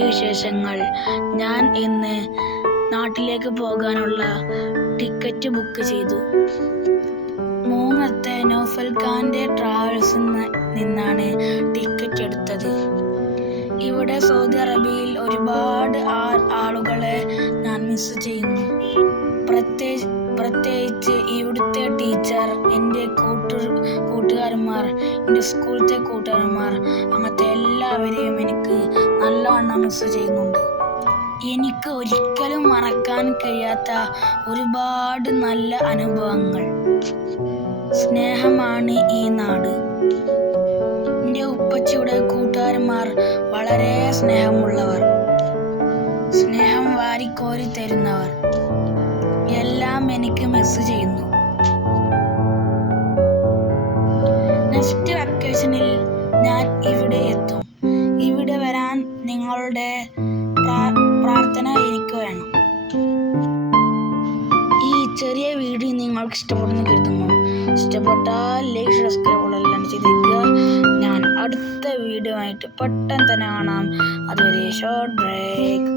എന്തൊക്കെ വിശേഷങ്ങൾ? ഞാൻ ഇന്ന് നാട്ടിലേക്ക് പോകാനുള്ള ടിക്കറ്റ് ബുക്ക് ചെയ്തു. മൂന്നത്തെ നൗഫൽ ഖാന്റെ ട്രാവൽസിൽ നിന്നാണ് ടിക്കറ്റ് എടുത്തത്. ഇവിടെ സൗദി അറേബ്യയിൽ ഒരുപാട് ആളുകളെ ഞാൻ മിസ് ചെയ്യുന്നു. പ്രത്യേകിച്ച് ഇവിടുത്തെ ടീച്ചർ, എൻ്റെ കൂട്ടുകാരന്മാർ, എൻ്റെ സ്കൂളത്തെ കൂട്ടുകാരന്മാർ, അങ്ങനത്തെ എല്ലാവരെയും എനിക്ക് നല്ലവണ്ണം മിസ് ചെയ്യുന്നുണ്ട്. എനിക്ക് ഒരിക്കലും മറക്കാൻ കഴിയാത്ത ഒരുപാട് നല്ല അനുഭവങ്ങൾ. സ്നേഹമാണ് ഈ നാട്. എൻ്റെ ഉപ്പച്ചിയുടെ കൂട്ടുകാരന്മാർ വളരെ സ്നേഹമുള്ളവർ, സ്നേഹം വാരിക്കോരി തരുന്നവർ. എല്ലാം എനിക്ക് മിസ് ചെയ്യുന്നു. നെക്സ്റ്റ് വെക്കേഷനിൽ ഞാൻ ഇവിടെ എത്തും. ഇവിടെ വരാൻ നിങ്ങളുടെ പ്രാർത്ഥന എനിക്ക് വേണം. ഈ ചെറിയ വീഡിയോ നിങ്ങൾക്ക് ഇഷ്ടപ്പെടുന്നു കരുതുന്നു. ഇഷ്ടപ്പെട്ടാൽ ലൈക്ക്, സബ്സ്ക്രൈബ് എല്ലാം ചെയ്തേക്കുക. ഞാൻ അടുത്ത വീഡിയോ ആയിട്ട് പെട്ടെന്ന് തന്നെ കാണാം. അതുവരെ ഷോർട്ട് ബ്രേക്ക്.